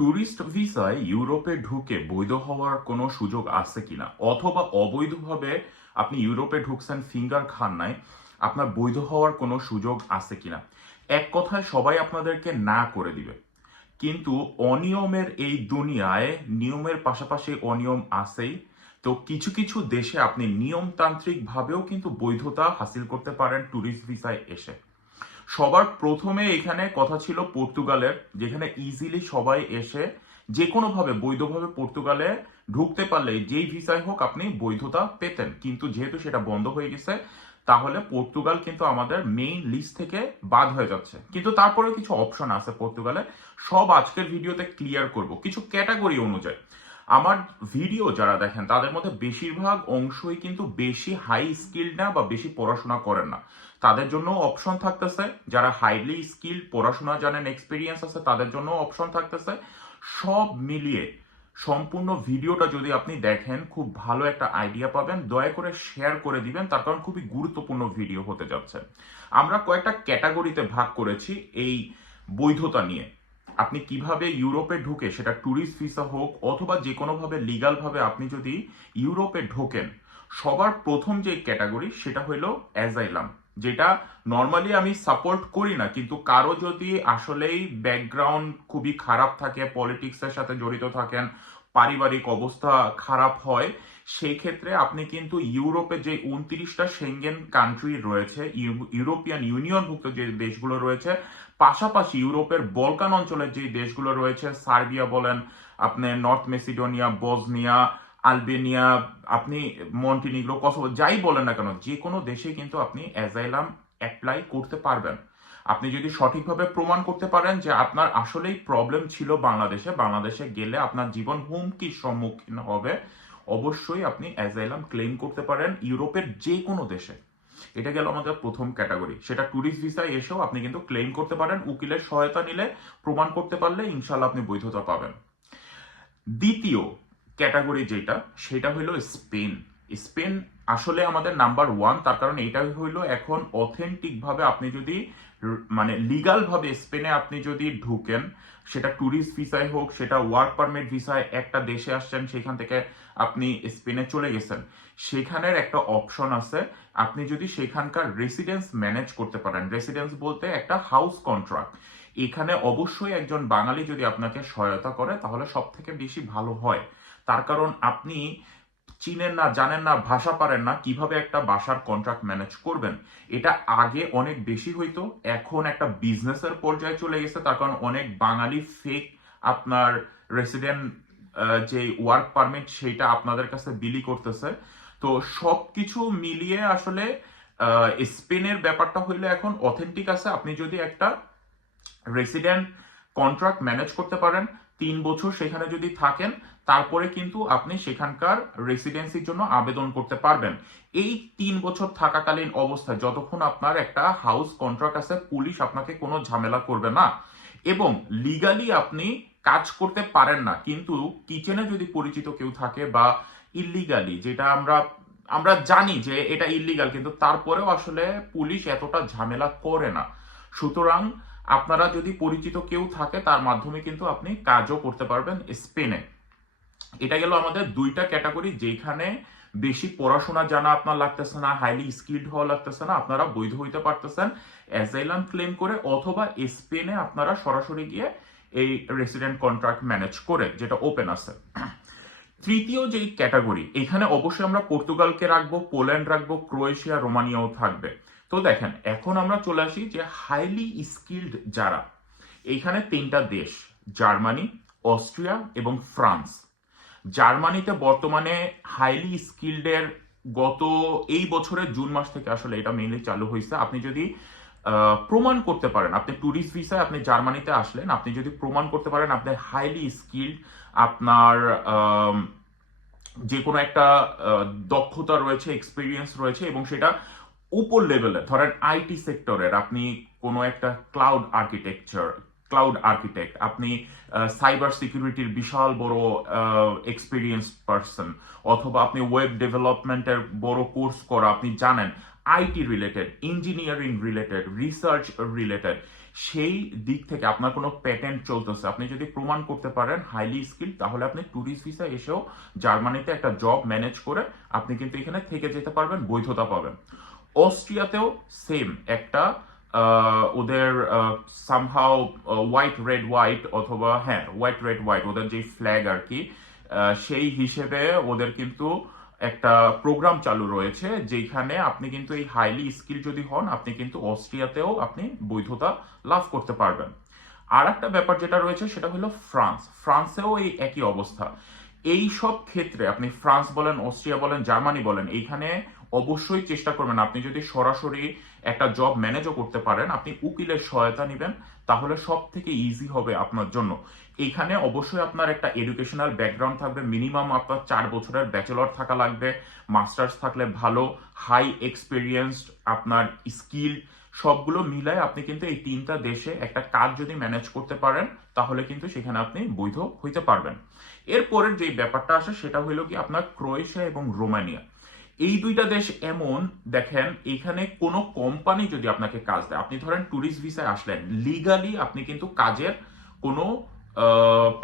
Tourist ভিসায় ইউরোপে ঢুকে বৈধ হওয়ার কোনো সুযোগ আছে কিনা? অথবা অবৈধভাবে আপনি ইউরোপে ঢুকছেন, ফিঙ্গার খান নাই, আপনার বৈধ হওয়ার কোনো সুযোগ আছে কিনা? এক কথায় সবাই আপনাদেরকে না করে দিবে। কিন্তু অনিয়মের এই দুনিয়ায় নিয়মের পাশাপাশি অনিয়ম আছেই। তো কিছু কিছু দেশে আপনি নিয়মতান্ত্রিকভাবেও কিন্তু বৈধতা হাসিল করতে পারেন ট্যুরিস্ট ভিসায় এসে। সবার প্রথমে এখানে কথা ছিল পর্তুগালের, যেখানে ইজিলি সবাই এসে যে কোনোভাবে বৈধভাবে পর্তুগালে ঢুকতে পারলে, যেই ভিসায় হোক আপনি বৈধতা পেতেন। কিন্তু যেহেতু সেটা বন্ধ হয়ে গেছে, তাহলে পর্তুগাল কিন্তু আমাদের মেইন লিস্ট থেকে বাদ হয়ে যাচ্ছে। কিন্তু তারপরে কিছু অপশন আছে পর্তুগালে। সব আজকের ভিডিওতে ক্লিয়ার করব। কিছু ক্যাটাগরি অনুযায়ী। আমার ভিডিও যারা দেখেন, তাদের মধ্যে বেশিরভাগ অংশই কিন্তু বেশি হাই স্কিল না বা বেশি পড়াশোনা করেন না। তাদের জন্য অপশন থাকতেছে। যারা হাইলি স্কিল পড়াশোনা জানেন এক্সপিরিয়েন্স আছে, তাদের জন্য অপশন থাকতেছে। সব মিলিয়ে সম্পূর্ণ ভিডিওটা যদি আপনি দেখেন, খুব ভালো একটা আইডিয়া পাবেন। দয়া করে শেয়ার করে দিবেন, তার কারণ খুবই গুরুত্বপূর্ণ ভিডিও হতে যাচ্ছে। আমরা কয়েকটা ক্যাটাগরিতে ভাগ করেছি এই বৈধতা নিয়ে। আপনি কীভাবে ইউরোপে ঢুকে, সেটা ট্যুরিস্ট ভিসা হোক অথবা যে কোনোভাবে লিগাল ভাবে আপনি যদি ইউরোপে ঢোকেন, সবার প্রথম যে ক্যাটাগরি সেটা হলো অ্যাজাইলাম যেটা নর্মালি আমি সাপোর্ট করি না, কিন্তু কারও যদি আসলেই ব্যাকগ্রাউন্ড খুবই খারাপ থাকে পলিটিক্সের সাথে জড়িত থাকেন, পারিবারিক অবস্থা খারাপ হয় সেই ক্ষেত্রে আপনি কিন্তু ইউরোপে যে উনত্রিশটা সেঙ্গেন কান্ট্রি রয়েছে, ইউ- ইউরোপিয়ান ইউনিয়নভুক্ত যে দেশগুলো রয়েছে, পাশাপাশি ইউরোপের বলকান অঞ্চলের যে দেশগুলো রয়েছে, সার্বিয়া বলেন, আপনি নর্থ মেসিডোনিয়া বসনিয়া আলবেনিয়া আপনি মন্টিনিগ্রো কসোভো যাই বলেন না কেন, যে কোনো দেশে কিন্তু আপনি অ্যাজাইলাম অ্যাপ্লাই করতে পারবেন। আপনি যদি সঠিকভাবে প্রমাণ করতে পারেন যে আপনার আসলেই প্রবলেম ছিল বাংলাদেশে বাংলাদেশে গেলে আপনার জীবন হুমকির সম্মুখীন হবে অবশ্যই আপনি অ্যাজাইলাম ক্লেম করতে পারেন ইউরোপের যে কোনো দেশে। এটা গেল আমাদের প্রথম ক্যাটাগরি সেটা ট্যুরিস্ট ভিসায় এসেও আপনি কিন্তু ক্লেম করতে পারেন, উকিলের সহায়তা নিলে প্রমাণ করতে পারলে ইনশাল্লাহ আপনি বৈধতা পাবেন। দ্বিতীয় ক্যাটাগরি যেটা, সেটা হলো স্পেন। স্পেন আসলে আমাদের নাম্বার ওয়ান, তার কারণ এটা হইল এখন অথেন্টিক ভাবে আপনি যদি মানে লিগাল ভাবে স্পেনে আপনি যদি ঢুকেন, সেটা ট্যুরিস্ট ভিসায় হোক, সেটা ওয়ার্ক পারমিট ভিসায় একটা দেশে আসছেন, সেখান থেকে আপনি স্পেনে চলে গেছেন, সেখানের একটা অপশন আছে। আপনি যদি সেখানকার রেসিডেন্স ম্যানেজ করতে পারেন রেসিডেন্স বলতে একটা হাউস কন্ট্রাক্ট এখানে অবশ্যই একজন বাঙালি যদি আপনাকে সহায়তা করে, তাহলে সব থেকে বেশি ভালো হয়। তার কারণ আপনি চিনেন না, জানেন না, ভাষা পারেন না, কীভাবে একটা বাসার কন্ট্রাক্ট ম্যানেজ করবেন? এটা আগে অনেক বেশি হইতো, এখন একটা বিজনেসের পর্যায়ে চলে গেছে, তার কারণ অনেক বাঙালি ফেক আপনার রেসিডেন্ট যে ওয়ার্ক পারমিট সেইটা আপনাদের কাছে বিলি করতেছে। তো সবকিছু মিলিয়ে আসলে স্পেনের ব্যাপারটা হইলে এখন অথেন্টিক আছে। আপনি যদি একটা রেসিডেন্ট কন্ট্রাক্ট ম্যানেজ করতে পারেন, তিন বছর সেখানে যদি থাকেন তারপরে কিন্তু আপনি সেখানকার রেসিডেন্সির জন্য আবেদন করতে পারবেন। এই তিন বছর থাকাকালীন অবস্থায় যতক্ষণ আপনার একটা হাউস কন্ট্রাক্ট আছে পুলিশ আপনাকে কোনো ঝামেলা করবে না। এবং লিগালি আপনি কাজ করতে পারেন না, কিন্তু কিচেনে যদি পরিচিত কেউ থাকে বা ইলিগালি যেটা আমরা আমরা জানি যে এটা ইলিগাল কিন্তু তারপরেও আসলে পুলিশ এতটা ঝামেলা করে না। সুতরাং আপনারা যদি পরিচিত কেউ থাকে, তার মাধ্যমে কিন্তু আপনি কাজও করতে পারবেন স্পেনে এটা গেল আমাদের দুইটা ক্যাটাগরি যেখানে বেশি পড়াশোনা জানা আপনার লাগতেছে না হাইলি স্কিল্ড হওয়া লাগতেছে না, আপনারা বৈধ হইতে পারতেছেন অ্যাজাইলাম ক্লেম করে অথবা স্পেনে আপনারা সরাসরি গিয়ে এই রেসিডেন্ট কন্ট্রাক্ট ম্যানেজ করে, যেটা ওপেন আছে। তৃতীয় যেই ক্যাটাগরি, এখানে অবশ্যই আমরা পর্তুগালকে রাখব, পোল্যান্ড রাখব, ক্রোয়েশিয়া, রোমানিয়াও থাকবে। তো দেখেন, এখন আমরা চলে আসি যে হাইলি স্কিল্ড যারা এইখানে তিনটা দেশ, জার্মানি, অস্ট্রিয়া এবং ফ্রান্স। জার্মানিতে বর্তমানে হাইলি স্কিল্ডের গত এই বছরের জুন মাস থেকে আসলে এটা মেইনলি চালু হয়েছে আপনি যদি প্রমাণ করতে পারেন, আপনি ট্যুরিস্ট ভিসায় আপনি জার্মানিতে আসলেন, আপনি যদি প্রমাণ করতে পারেন আপনি হাইলি স্কিল্ড আপনার যে কোনো একটা দক্ষতা রয়েছে এক্সপিরিয়েন্স রয়েছে এবং সেটা উপর লেভেলের ধরেন আইটি সেক্টরের আপনি কোনো একটা ক্লাউড আর্কিটেকচার ক্লাউড আর্কিটেক্ট আপনি সাইবার সিকিউরিটির বিশাল বড় এক্সপিরিয়েন্স পারসন অথবা আপনি ওয়েব ডেভেলপমেন্টের বড় কোর্স করা, আপনি জানেন। IT related engineering related research related সেই দিক থেকে আপনার কোনো প্যাটেন্ট চলতেছে। আপনি যদি প্রমাণ করতে পারেন হাইলি স্কিল তাহলে আপনি ট্যুরিস্ট ভিসা এসেও জার্মানিতে একটা জব ম্যানেজ করে আপনি কিন্তু এখানে থেকে যেতে পারবেন, বৈধতা পাবেন। অস্ট্রিয়াতেও সেম একটা ওদের সামহাও হোয়াইট রেড হোয়াইট অথবা হ্যাঁ হোয়াইট রেড হোয়াইট ওদের যে ফ্ল্যাগ আর কি সেই হিসেবে ওদের কিন্তু একটা প্রোগ্রাম চালু রয়েছে যেখানে আপনি কিন্তু এই হাইলি স্কিল যদি হন, আপনি কিন্তু অস্ট্রিয়াতেও আপনি বৈধতা লাভ করতে পারবেন। আর একটা ব্যাপার যেটা রয়েছে সেটা হলো ফ্রান্স। ফ্রান্সেও এই একই অবস্থা। এই সব ক্ষেত্রে আপনি ফ্রান্স বলেন, অস্ট্রিয়া বলেন, জার্মানি বলেন, এইখানে অবশ্যই চেষ্টা করবেন। আপনি যদি সরাসরি একটা জব ম্যানেজও করতে পারেন, আপনি উকিলের সহায়তা নেবেন, তাহলে সব থেকে ইজি হবে আপনার জন্য। এইখানে অবশ্যই আপনার একটা এডুকেশনাল ব্যাকগ্রাউন্ড থাকবে মিনিমাম আপনার চার বছরের ব্যাচেলর থাকা লাগবে মাস্টার্স থাকলে ভালো হাই এক্সপিরিয়েন্সড আপনার স্কিল সবগুলো মিলায় আপনি কিন্তু এই তিনটা দেশে একটা কাজ যদি ম্যানেজ করতে পারেন, তাহলে কিন্তু সেখানে আপনি বৈধ হইতে পারবেন। এরপরের যে ব্যাপারটা আসে, সেটা হলো কি আপনার ক্রোয়েশিয়া এবং রোমানিয়া। এই দুইটা দেশ এমন, দেখেন, এখানে কোনো কোম্পানি যদি আপনাকে কাজ দেয়, আপনি ধরেন ট্যুরিস্ট ভিসায় আসলেন লিগালি আপনি কিন্তু কাজের কোনো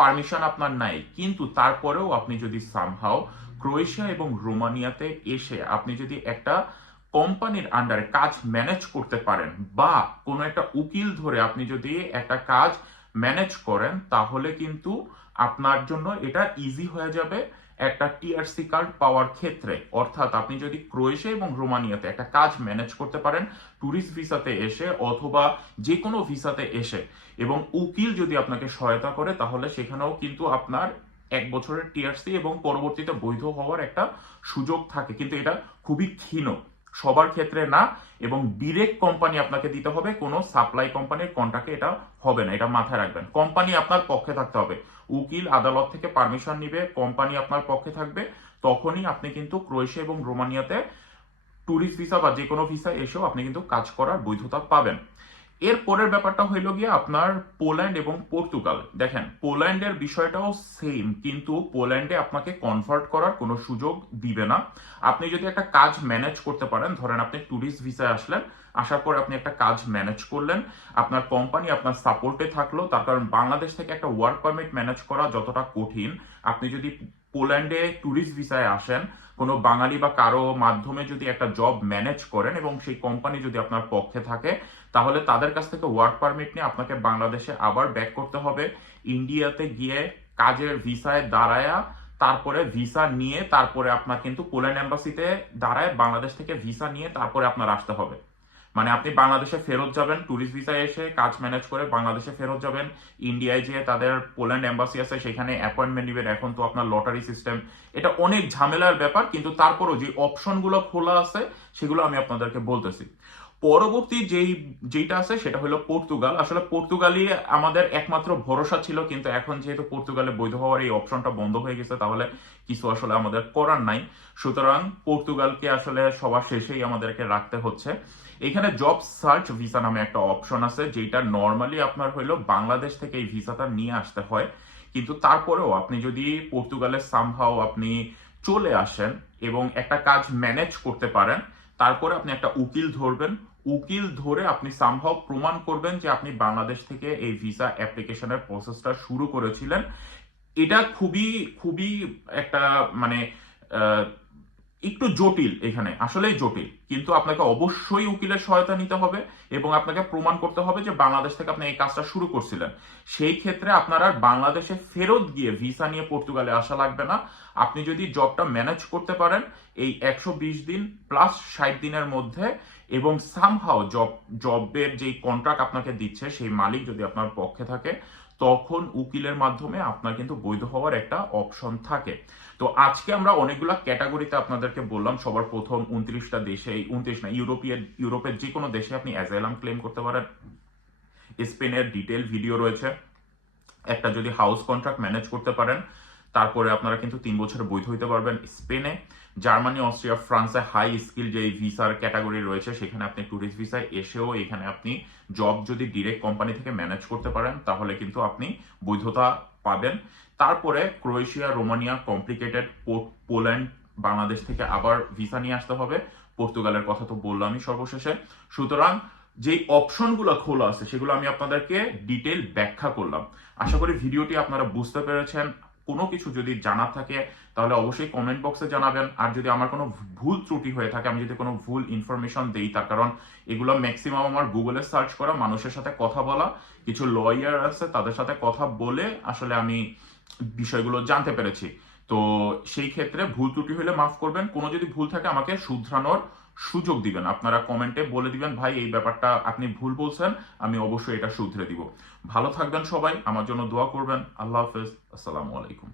পারমিশন আপনার নাই। কিন্তু তারপরেও আপনি যদি সামহাও ক্রোয়েশিয়া এবং রোমানিয়াতে এসে আপনি যদি একটা কোম্পানির আন্ডারে কাজ ম্যানেজ করতে পারেন বা কোনো একটা উকিল ধরে আপনি যদি একটা কাজ ম্যানেজ করেন, তাহলে কিন্তু আপনার জন্য এটা ইজি হয়ে যাবে একটা টিআরসি কার্ড পাওয়ার ক্ষেত্রে। অর্থাৎ আপনি যদি ক্রোয়েশিয়া এবং রোমানিয়াতে একটা কাজ ম্যানেজ করতে পারেন ট্যুরিস্ট ভিসাতে এসে অথবা যে কোনো ভিসাতে এসে, এবং উকিল যদি আপনাকে সহায়তা করে, তাহলে সেখানেও কিন্তু আপনার এক বছরের টিআরসি এবং পরবর্তীতে বৈধ হওয়ার একটা সুযোগ থাকে। কিন্তু এটা খুবই ক্ষীণ। সবার ক্ষেত্রে না, এবং ডিরেক্ট কোম্পানি আপনাকে দিতে হবে, কোনো সাপ্লাই কোম্পানির কন্ট্রাক্টে এটা হবে না, এটা মাথায় রাখবেন। কোম্পানি আপনার পক্ষে থাকতে হবে। উকিল, আদালত থেকে পারমিশন নিবে কোম্পানি আপনার পক্ষে থাকবে, তখনই আপনি কিন্তু ক্রোয়েশিয়া এবং রোমানিয়াতে ট্যুরিস্ট ভিসা বা যে কোনো ভিসা এসেও আপনি কিন্তু কাজ করার বৈধতা পাবেন। এর পরের ব্যাপারটা হইল গিয়ে আপনার পোল্যান্ড এবং পর্তুগাল। দেখেন, পোল্যান্ডের বিষয়টাও সেম কিন্তু পোল্যান্ডে আপনাকে কনভার্ট করার কোনো সুযোগ দিবে না। আপনি যদি একটা কাজ ম্যানেজ করতে পারেন, ধরেন আপনি ট্যুরিস্ট ভিসায় আসলেন, আসার পর আপনি একটা কাজ ম্যানেজ করলেন, আপনার কোম্পানি আপনার সাপোর্টে থাকল, তার কারণ বাংলাদেশ থেকে একটা ওয়ার্ক পারমিট ম্যানেজ করা যতটা কঠিন, আপনি যদি পোল্যান্ডে ট্যুরিস্ট ভিসায় আসেন, কোনো বাঙালি বা কারও মাধ্যমে যদি একটা জব ম্যানেজ করেন এবং সেই কোম্পানি যদি আপনার পক্ষে থাকে, তাহলে তাদের কাছ থেকে ওয়ার্ক পারমিট নিয়ে আপনাকে বাংলাদেশে আবার ব্যাক করতে হবে। ইন্ডিয়াতে গিয়ে কাজের ভিসায় দাঁড়ায়া, তারপরে ভিসা নিয়ে, তারপরে আপনার কিন্তু পোল্যান্ড এম্বাসিতে দাঁড়ায়, বাংলাদেশ থেকে ভিসা নিয়ে তারপরে আপনার আসতে হবে। মানে আপনি বাংলাদেশে ফেরত যাবেন ট্যুরিস্ট ভিসায় এসে কাজ ম্যানেজ করে বাংলাদেশে ফেরত যাবেন ইন্ডিয়ায় যেয়ে তাদের পোল্যান্ড এম্বাসি আছে, সেখানে অ্যাপয়েন্টমেন্ট নেবেন, এখন তো আপনার লটারি সিস্টেম এটা অনেক ঝামেলার ব্যাপার, কিন্তু তারপরও যে অপশনগুলো খোলা আছে, সেগুলো আমি আপনাদেরকে বলতেছি। পরবর্তী যেই, যেইটা আছে, সেটা হলো পর্তুগাল। আসলে পর্তুগালই আমাদের একমাত্র ভরসা ছিল, কিন্তু এখন যেহেতু পর্তুগালে বৈধ হওয়ার এই অপশনটা বন্ধ হয়ে গেছে, তাহলে কিছু আসলে আমাদের করার নাই। সুতরাং পর্তুগালকে আসলে সবার শেষেই আমাদেরকে রাখতে হচ্ছে। এখানে জব সার্চ ভিসা নামে একটা অপশন আছে, যেটা নর্মালি আপনার হইল বাংলাদেশ থেকে এই ভিসাটা নিয়ে আসতে হয়। কিন্তু তারপরেও আপনি যদি পর্তুগালের সামহাও আপনি চলে আসেন এবং একটা কাজ ম্যানেজ করতে পারেন, তারপরে আপনি একটা উকিল ধরবেন। উকিল ধরে আপনি সামহাও প্রমাণ করবেন যে আপনি বাংলাদেশ থেকে এই ভিসা অ্যাপ্লিকেশনের প্রসেসটা শুরু করেছিলেন। এটা খুবই খুবই একটা মানে একটু জটিল এখানে, আসলেই জটিল। কিন্তু আপনাকে অবশ্যই উকিলের সহায়তা নিতে হবে এবং আপনাকে প্রমাণ করতে হবে যে বাংলাদেশ থেকে আপনি এই কাজটা শুরু করছিলেন। সেই ক্ষেত্রে আপনার আর বাংলাদেশে ফেরত গিয়ে ভিসা নিয়ে পর্তুগালে আসা লাগবে না। আপনি যদি জবটা ম্যানেজ করতে পারেন, এই একশো বিশ দিন প্লাস ষাট দিনের মধ্যে এবং সামহাও জব জবের যেই কন্ট্রাক্ট আপনাকে দিচ্ছে, সেই মালিক যদি আপনার পক্ষে থাকে, তখন উকিলের মাধ্যমে আপনার কিন্তু বৈধ হওয়ার একটা অপশন থাকে। তো আজকে আমরা অনেকগুলা ক্যাটাগরিতে আপনাদেরকে বললাম, সবার প্রথম উনত্রিশটা দেশে উনত্রিশ না ইউরোপিয়ান ইউরোপের যে কোনো দেশে আপনি অ্যাজাইলাম ক্লেম করতে পারেন। স্পেনের ডিটেল ভিডিও রয়েছে। একটা যদি হাউস কন্ট্রাক্ট ম্যানেজ করতে পারেন তারপরে আপনারা কিন্তু তিন বছর বৈধ হইতে পারবেন স্পেনে। জার্মানি, অস্ট্রিয়া, ফ্রান্সে হাই স্কিল যে ভিসার ক্যাটাগরি রয়েছে, সেখানে আপনি ট্যুরিস্ট ভিসায় এসেও এখানে আপনি জব যদি ডিরেক্ট কোম্পানি থেকে ম্যানেজ করতে পারেন, তাহলে কিন্তু আপনি বৈধতা পাবেন। তারপরে Croatia, Romania complicated Poland, Bangladesh থেকে আবার ভিসা নিয়ে আসতে হবে। পর্তুগালের কথা তো বললামই সর্বশেষে। সুতরাং যেই অপশনগুলো খোলা আছে, সেগুলো আমি আপনাদেরকে ডিটেল ব্যাখ্যা করলাম। আশা করি ভিডিওটি আপনারা বুঝতে পেরেছেন। কোনো কিছু যদি জানার থাকে, তাহলে অবশ্যই কমেন্ট বক্সে জানাবেন। আর যদি আমার কোনো ভুল ত্রুটি হয়ে থাকে, আমি যদি কোনো ভুল ইনফরমেশন দেই, তার কারণ এগুলো ম্যাক্সিমাম আমার গুগলে সার্চ করা, মানুষের সাথে কথা বলা, কিছু লয়ার আছে, তাদের সাথে কথা বলে আসলে আমি বিষয়গুলো জানতে পেরেছি। তো সেই ক্ষেত্রে ভুল ত্রুটি হলে মাফ করবেন। কোনো যদি ভুল থাকে, আমাকে শুধরানোর সুযোগ দিবেন। আপনারা কমেন্টে বলে দিবেন, ভাই, এই ব্যাপারটা আপনি ভুল বলছেন, আমি অবশ্যই এটা শুধরে দিব। ভালো থাকবেন সবাই, আমার জন্য দোয়া করবেন। আল্লাহ হাফেজ, আসসালামু আলাইকুম।